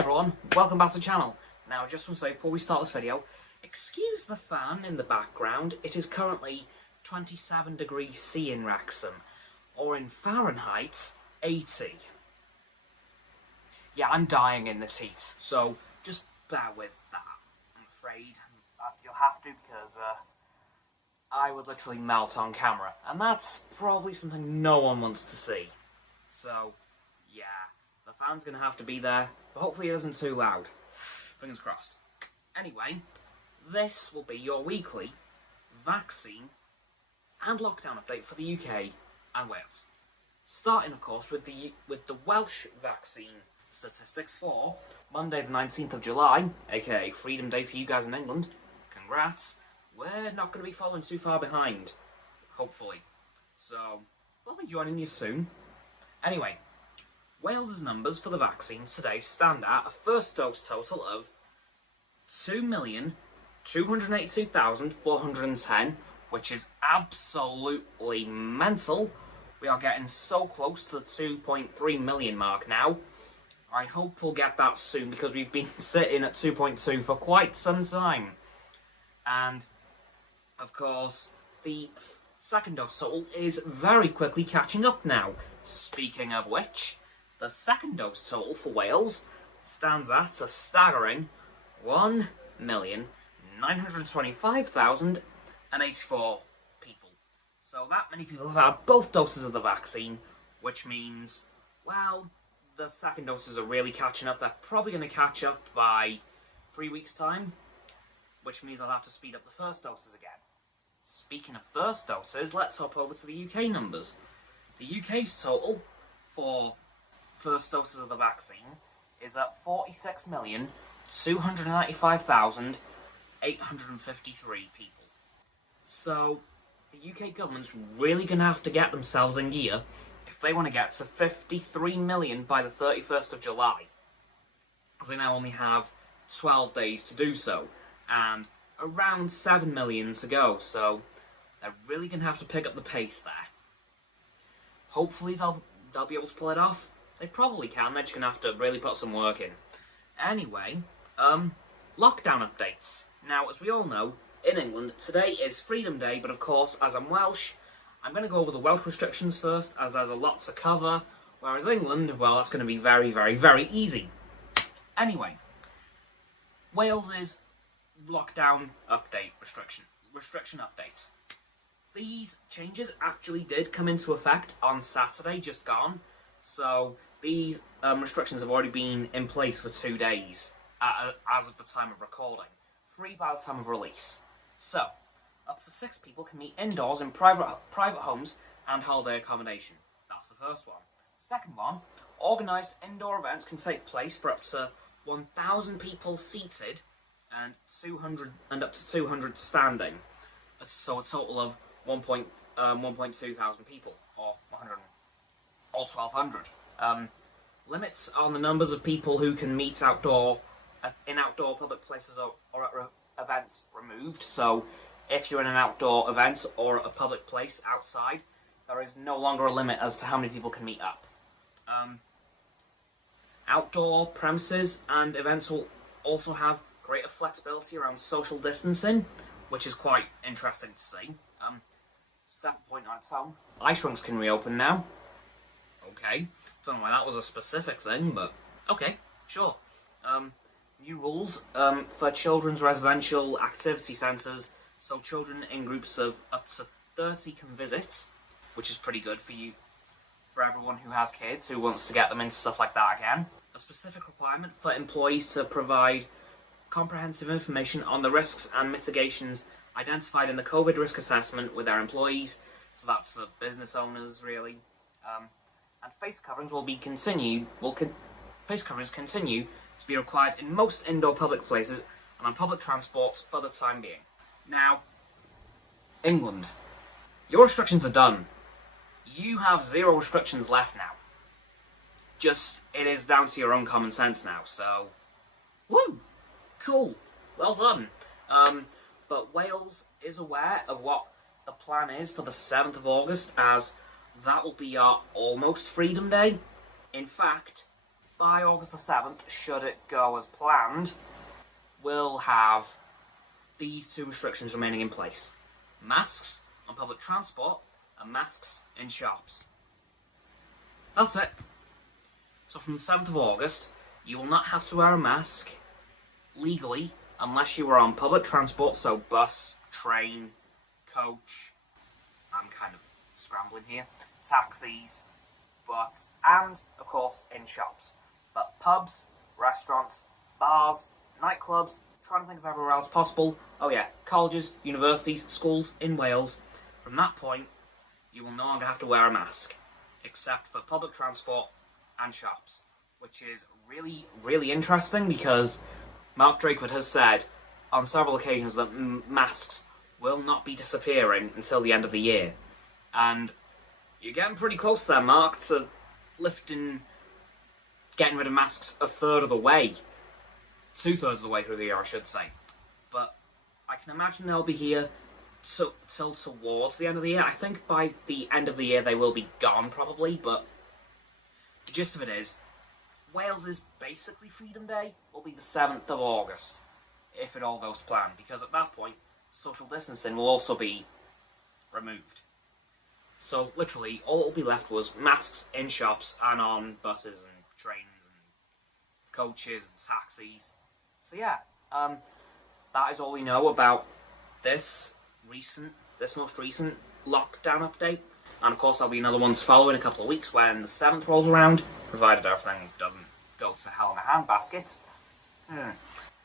everyone, welcome back to the channel. Now, just want to say before we start this video, excuse the fan in the background. It is currently 27 degrees C in Wrexham, or in Fahrenheit, 80. Yeah, I'm dying in this heat, so just bear with that. I'm afraid you'll have to, because I would literally melt on camera, and that's probably something no one wants to see. So, yeah, the fan's going to have to be there, but hopefully it isn't too loud. Fingers crossed. Anyway, this will be your weekly vaccine and lockdown update for the UK and Wales. Starting, of course, with the Welsh vaccine statistics for Monday the 19th of July, aka Freedom Day for you guys in England. Congrats. We're not going to be falling too far behind, hopefully. So, we'll be joining you soon. Anyway, Wales's numbers for the vaccines today stand at a first dose total of 2,282,410, which is absolutely mental. We are getting so close to the 2.3 million mark now. I hope we'll get that soon, because we've been sitting at 2.2 for quite some time. And, of course, the second dose total is very quickly catching up now. Speaking of which, the second dose total for Wales stands at a staggering 1,925,084 people. So that many people have had both doses of the vaccine, which means, well, the second doses are really catching up. They're probably going to catch up by 3 weeks' time, which means I'll have to speed up the first doses again. Speaking of first doses, let's hop over to the UK numbers. The UK's total for first doses of the vaccine is at 46,295,853 people. So, the UK government's really going to have to get themselves in gear if they want to get to 53 million by the 31st of July. As they now only have 12 days to do so, and around 7 million to go, so they're really going to have to pick up the pace there. Hopefully they'll be able to pull it off. They probably can, they're just going to have to really put some work in. Anyway, lockdown updates. Now, as we all know, in England, today is Freedom Day, but of course, as I'm Welsh, I'm going to go over the Welsh restrictions first, as there's a lot to cover, whereas England, well, that's going to be very, very, very easy. Anyway, Wales's lockdown update restriction updates. These changes actually did come into effect on Saturday, just gone, so these restrictions have already been in place for 2 days, as of the time of recording. 3 by the time of release. So, up to 6 people can meet indoors in private homes and holiday accommodation. That's the first one. Second one, organised indoor events can take place for up to 1,000 people seated and up to 200 standing. So a total of 1.2 thousand people, or 1,200. Limits on the numbers of people who can meet in outdoor public places or at events removed. So if you're in an outdoor event or at a public place outside, there is no longer a limit as to how many people can meet up. Outdoor premises and events will also have greater flexibility around social distancing, which is quite interesting to see. Second point on its own. Ice rinks can reopen now. Okay. Don't know why that was a specific thing, but okay, sure. New rules for children's residential activity centres, so children in groups of up to 30 can visit, which is pretty good for everyone who has kids who wants to get them into stuff like that again. A specific requirement for employees to provide comprehensive information on the risks and mitigations identified in the COVID risk assessment with their employees, so that's for business owners really. And face coverings continue to be required in most indoor public places and on public transport for the time being. Now, England, your restrictions are done. You have 0 restrictions left now. It is down to your own common sense now, so, woo! Cool, well done. But Wales is aware of what the plan is for the 7th of August, as that will be our almost Freedom Day. In fact, by August the 7th, should it go as planned, we'll have these two restrictions remaining in place. Masks on public transport and masks in shops. That's it. So from the 7th of August, you will not have to wear a mask legally unless you are on public transport, so bus, train, coach, I'm kind of scrambling here, taxis, and of course in shops. But pubs, restaurants, bars, nightclubs, trying to think of everywhere else possible. Oh yeah, colleges, universities, schools in Wales. From that point, you will no longer have to wear a mask, except for public transport and shops, which is really, really interesting because Mark Drakeford has said on several occasions that masks will not be disappearing until the end of the year. And you're getting pretty close there, Mark, to getting rid of masks a third of the way. 2/3 of the way through the year, I should say. But I can imagine they'll be here till towards the end of the year. I think by the end of the year they will be gone, probably, but the gist of it is, Wales' basically Freedom Day will be the 7th of August, if it all goes to plan, because at that point, social distancing will also be removed. So, literally, all that will be left was masks in shops and on buses and trains and coaches and taxis. So yeah, that is all we know about this most recent lockdown update. And of course there'll be another one to follow in a couple of weeks when the 7th rolls around, provided everything doesn't go to hell in a handbasket.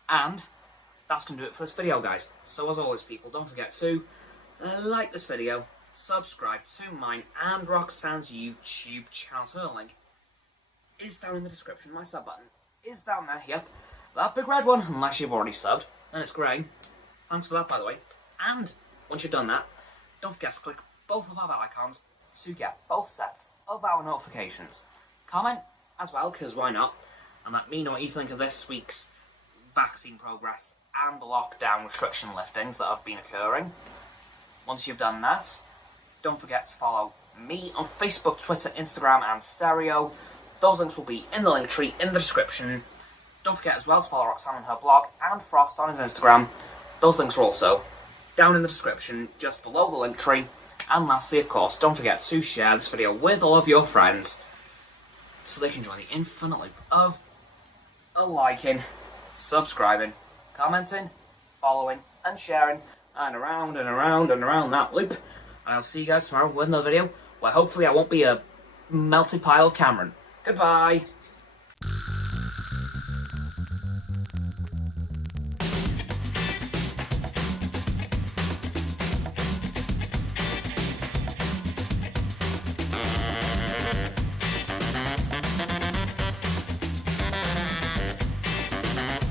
And that's going to do it for this video, guys. So as always, people, don't forget to like this video, subscribe to mine and Roxanne's YouTube channel. Her link is down in the description. My sub button is down there, yep. That big red one, unless you've already subbed, and it's grey. Thanks for that, by the way. And once you've done that, don't forget to click both of our bell icons to get both sets of our notifications. Comment as well, because why not? And let me know what you think of this week's vaccine progress and the lockdown restriction liftings that have been occurring. Once you've done that, don't forget to follow me on Facebook, Twitter, Instagram, and Stereo. Those links will be in the link tree in the description. Don't forget as well to follow Roxanne on her blog and Frost on his Instagram. Those links are also down in the description, just below the link tree. And lastly, of course, don't forget to share this video with all of your friends so they can join the infinite loop of liking, subscribing, commenting, following, and sharing, and around and around and around that loop. And I'll see you guys tomorrow with another video where hopefully I won't be a melted pile of Cameron. Goodbye!